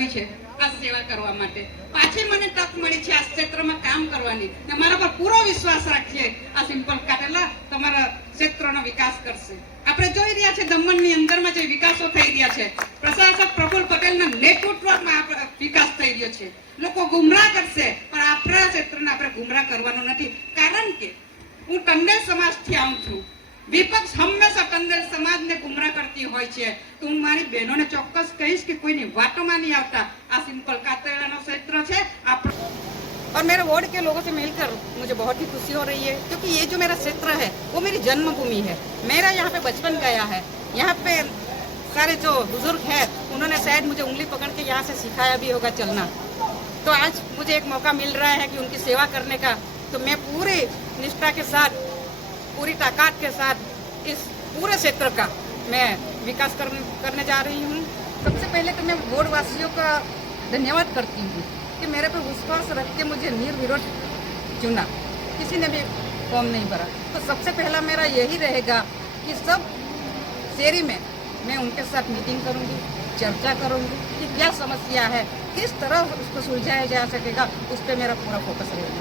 બોલાવી છે આ સેવા કરવા માટે. પાછી મને તક મળી છે આ ક્ષેત્રમાં કામ કરવાની ને મારા પર પૂરો વિશ્વાસ રાખીએ આ સિમ્પલ કાટેલા તમારા ક્ષેત્રનો વિકાસ કરશે. આપણે જોઈ રહ્યા છે દમણની અંદરમાં જે વિકાસો થઈ રહ્યા છે, પ્રશાસક પ્રફુલ્લ પટેલના નેતૃત્વમાં વિકાસ થઈ રહ્યો છે. લોકો ગુમરાહ કરશે પણ આપણા ક્ષેત્રને આપણે ગુમરાહ કરવાનો નથી, કારણ કે હું ટંડેલ સમાજથી આવું છું. વિપક્ષ હંમેશા ટંડેલ સમાજને ગુમરાહ કરતી હોય છે, તો હું મારી બહેનોને ચોક્કસ કહીશ કે કોઈની વાતોમાં નહીં આવતા. આ સિમ્પલ કાતેલાનો ક્ષેત્ર છે और मेरे वार्ड के लोगों से मिलकर मुझे बहुत ही खुशी हो रही है, क्योंकि ये जो मेरा क्षेत्र है वो मेरी जन्मभूमि है. मेरा यहाँ पे बचपन गया है. यहाँ पे सारे जो बुजुर्ग हैं उन्होंने शायद मुझे उंगली पकड़ के यहाँ से सिखाया भी होगा चलना. तो आज मुझे एक मौका मिल रहा है कि उनकी सेवा करने का, तो मैं पूरी निष्ठा के साथ, पूरी ताकत के साथ इस पूरे क्षेत्र का मैं विकास करने जा रही हूँ. सबसे पहले तो मैं वार्ड वासियों का धन्यवाद करती हूँ कि मेरे पे विश्वास रख के मुझे निर्विरोध चुना, किसी ने भी फॉर्म नहीं भरा. तो सबसे पहला मेरा यही रहेगा कि सब शहरी में मैं उनके साथ मीटिंग करूंगी, चर्चा करूंगी कि क्या समस्या है, किस तरह उसको सुलझाया जा सकेगा, उस पर मेरा पूरा फोकस रहेगा.